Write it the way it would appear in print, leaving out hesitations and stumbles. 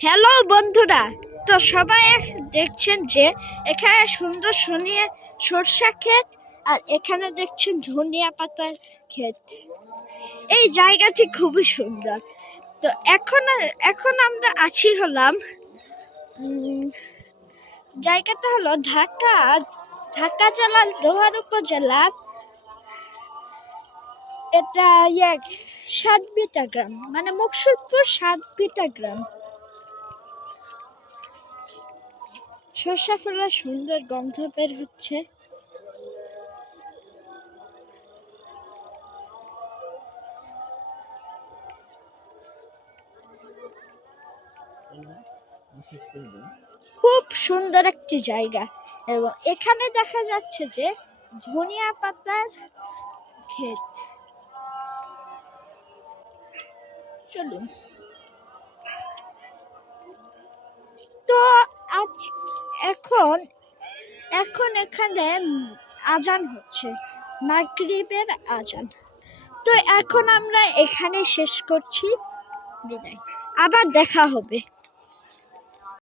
Hello বন্ধুরা, তো সবাই দেখছেন যে এখানে সুন্দর সরষা ক্ষেত, আর এখানে দেখছেন ধনিয়া পাতার ক্ষেত। এই জায়গাটি খুবই সুন্দর। তো এখন আমরা আছি হলাম জায়গাটা হলো ঢাকা জেলার দোহার উপজেলার এটা সাতবিটা গ্রাম, মানে মুকসুদপুর সাতবিটা গ্রাম। সরষা ফুলের সুন্দর গন্ধ বের হচ্ছে। খুব সুন্দর একটি জায়গা, এবং এখানে দেখা যাচ্ছে যে ধনিয়া পাতার ক্ষেত। চলুন। তো আজ এখন এখন এখানে আজান হচ্ছে, মাগরিবের আজান। তো এখন আমরা এখানে শেষ করছি। বিদায়, আবার দেখা হবে।